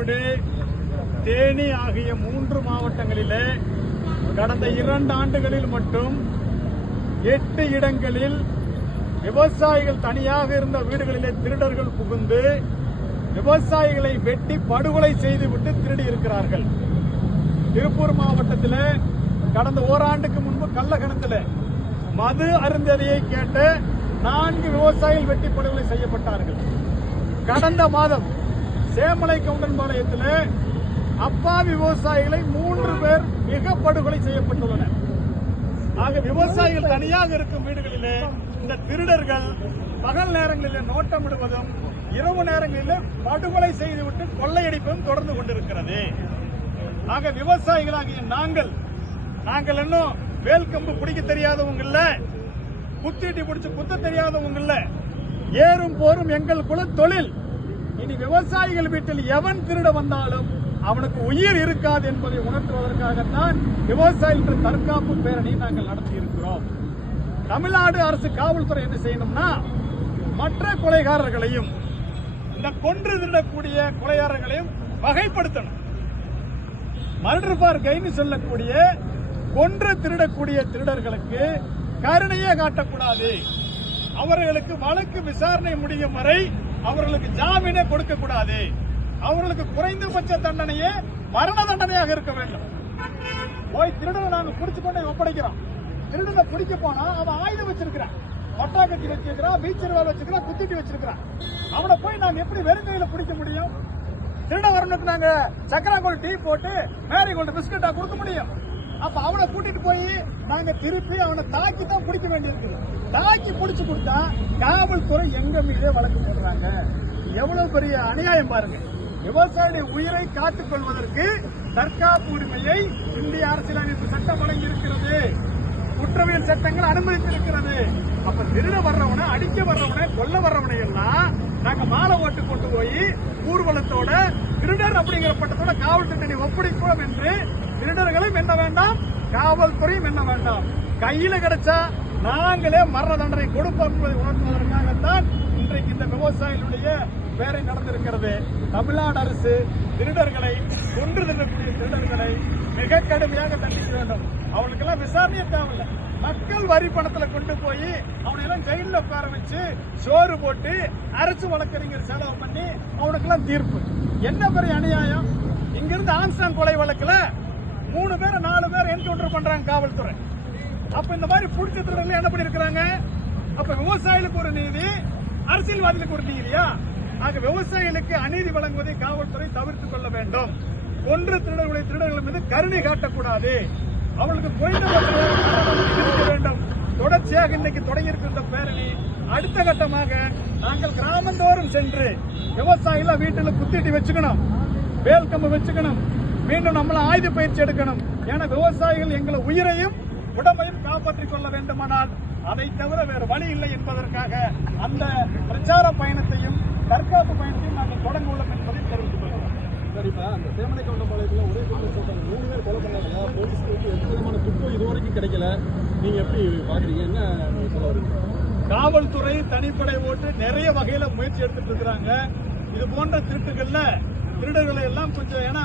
ஈரோடு, தேனி ஆகிய 3 மாவட்டங்களிலே கடந்த 2 ஆண்டுகளில் மட்டும் 8 இடங்களில் விவசாயிகள் தனியாக இருந்த வீடுகளிலே திருடர்கள் புகுந்து விவசாயிகளை வெட்டி படுகொலை செய்துவிட்டு திருடி இருக்கிறார்கள். திருப்பூர் மாவட்டத்தில் கடந்த ஓராண்டுக்கு முன்பு கள்ளக்கணத்தில் மது அருந்ததியை கேட்ட 4 விவசாயிகள் வெட்டி படுகொலை செய்யப்பட்டார்கள். கடந்த மாதம் சேமலை கவுண்டன்பாளையத்தில் அப்பாவி விவசாயிகளை 3 பேர் மிக படுகொலை செய்யப்பட்டுள்ளனர். ஆக விவசாயிகள் தனியாக இருக்கும் வீடுகளிலே இந்த திருடர்கள் பகல் நேரங்களில் நோட்டமிடுவதும் இரவு நேரங்களில் படுகொலை செய்துவிட்டு கொள்ளையடிப்பதும் தொடர்ந்து கொண்டிருக்கிறது. ஆக விவசாயிகளாகிய நாங்கள் இன்னும் வேல்கம்பு பிடிக்க தெரியாதவங்க இல்ல, குத்திட்டு பிடிச்சு குத்த தெரியாதவங்க இல்ல, ஏறும் போரும் எங்கள் குல தொழில். இனி விவசாயிகள் வீட்டில் எவன் திருட வந்தாலும் அவனுக்கு உயிர் இருக்காது என்பதை உணர்த்துவதற்காகத்தான் விவசாயிகள் தற்காப்பு பேரணி நாங்கள் நடத்தி இருக்கிறோம். தமிழ்நாடு அரசு காவல்துறை என்ன செய்யணும்னா மற்ற கொலைகாரர்களையும் இந்த கொன்று திருடக்கூடிய கொலைகாரர்களையும் வகைப்படுத்தணும். மர்டர் ஃபார் கெயின் சொல்லக்கூடிய கொன்று திருடக்கூடிய திருடர்களுக்கு கருணையே காட்டக்கூடாது. அவர்களுக்கு வழக்கு விசாரணை முடியும் வரை அவர்களுக்கு ஜாமீனே கொடுக்க கூடாது. அவர்களுக்கு குறைந்தபட்ச தண்டனையே மரண தண்டனையாக இருக்க வேண்டும். போய் திருடனை நாங்க பிடிச்சு கொண்டு ஒப்படைக்கிறோம். திருடனை பிடிக்க போனா அவன் ஆயுதம் வச்சிருக்கிறான், பட்டாக்கத்தி வச்சிருக்கிறான், பீச்சர்வால் வச்சிருக்கிறான், குத்திட்டு வச்சிருக்கிறான். அவனை போய் நாங்க எப்படி வெறுங்கையில பிடிக்க முடியும்? திருட வரணுக்கு நாங்க சக்கராங்கோல் டீ போட்டு மேரிகோல்டு பிஸ்கட்டா கொடுக்க முடியும்? அப்ப அவனை கூட்டிட்டு போய் நாங்க திருப்பி அவனை தாக்கி தான் பிடிக்க வேண்டியிருக்கு. தாக்கி பிடிச்சு கொடுத்தா காவல்துறை எங்க மீதே வழக்கு போடுறாங்க. எவ்வளவு பெரிய அநியாயம் பாருங்க. விவசாயிய உயிரை காத்துக் கொள்வதற்கு தற்காப்பு உரிமையை இந்திய அரசியலமைப்பு சட்டம் வழங்கி இருக்கிறது. குற்றவியல் சட்டங்கள் அனுமதித்திருக்கிறது. அப்ப திருட வர்றவனை, அடிக்க வர்றவனை, கொல்ல வர்றவனை எல்லாம் நாங்க மாலை ஓட்டு கொண்டு போய் ஊர்வலத்தோட திருடர் அப்படிங்கிற பட்டத்தோட காவல்துறை ஒப்படைப்போம் என்று திருடர்களும் என்ன வேண்டாம், காவல்துறையும் என்ன வேண்டாம். கையில கிடைச்சா நாங்களே மரண தண்டனை கொடுப்போம் என்பதை உணர்த்துவதற்காகத்தான் இன்றைக்கு இந்த விவசாயிகளுடைய வேலை நடந்திருக்கிறது. தமிழ்நாடு அரசு திருடர்களை, கொன்று திருடக்கூடிய திருடர்களை மிக கடுமையாக தண்டிக்க வேண்டும். அவனுக்கெல்லாம் விசாரணையே தேவையில்லை. மக்கள் வரி பணத்துல கொண்டு போய் அவனையெல்லாம் ஜெயில உட்கார வச்சு சோறு போட்டு அரசு வழக்கறிஞர் செலவு பண்ணி அவனுக்கெல்லாம் தீர்ப்பு. என்ன பெரிய அநியாயம்! இங்கிருந்து ஆன்சாங் கொலை வழக்குல 3 பேர் 4 பேர் என்கவுண்டர் பண்றாங்க காவல்துறை. அப்ப இந்த மாதிரி புடிச்ச திருடர்கள் என்ன பண்ணிருக்காங்க? அப்ப விவசாயிகளுக்கு ஒரு நீதி, அரசியல்வாதிகளுக்கு ஒரு நீதியா? ஆக விவசாயிகளுக்கு அநீதி வழங்குவதை காவல்துறை தவிர்த்துக் கொள்ள வேண்டும். கொன்று திருடர்கள் மீது கருணை காட்டக்கூடாது. அவர்களுக்கு குறைந்தபட்ச வேண்டும். தொடர்ச்சியாக இன்னைக்கு தொடங்கி இருக்கின்ற பேரணி அடுத்த கட்டமாக நாங்கள் கிராமந்தோறும் சென்று விவசாயிகள் வீட்டில் குத்திட்டு வச்சுக்கணும், வேல்கம்பு வச்சுக்கணும், மீண்டும் நம்மள ஆயுத பயிற்சி எடுக்கணும். ஏன்னா விவசாயிகள் எங்களை உயிரையும் உடம்பையும் காப்பாற்றிக் கொள்ள வேண்டுமானால் அதை தவிர வேறு வழி இல்லை என்பதற்காக அந்த பிரச்சார பயணத்தையும் தற்காப்பு பயணத்தையும் நாங்கள் தொடங்க உள்ளோம் என்பதை தெரிவித்துக் கொள்கிறோம். சரிப்பா, அந்த சேமலை கவுண்டன்பாளையத்தில் ஒரே குற்றம் 3 பேர் கொலை பண்ணாங்க. போலீஸ்க்கு எந்த விதமான துக்கம் இதுவரைக்கும் கிடைக்கல. நீங்க எப்படி பாக்குறீங்க? என்ன சொல்ல வரீங்க? காவல்துறை தனிப்படை ஓட்டு நிறைய வகையில முயற்சி எடுத்துட்டு இருக்கிறாங்க. இது போன்ற திருடர்களை எல்லாம் கொஞ்சம், ஏன்னா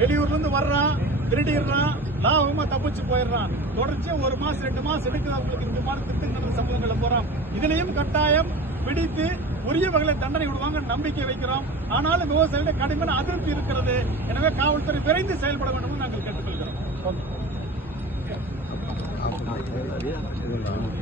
வெளியூர்ல இருந்து வர்றான், திருடிடுறான், லாபமா தப்பிச்சு போயிடுறான். தொடர்ச்சியா 1 மாசம் 2 மாசம் எடுக்குது அவங்களுக்கு இந்த மாதிரி திருத்தங்கள் சம்பவங்களை போறோம். இதுலயும் கட்டாயம் பிடித்து உரிய வகையில் தண்டனை விடுவாங்க நம்பிக்கை வைக்கிறோம். ஆனாலும் விவசாயிகளுடைய கடுமையான அதிருப்தி இருக்கிறது. எனவே காவல்துறை விரைந்து செயல்பட வேண்டும் நாங்கள் கேட்டுக்கொள்கிறோம்.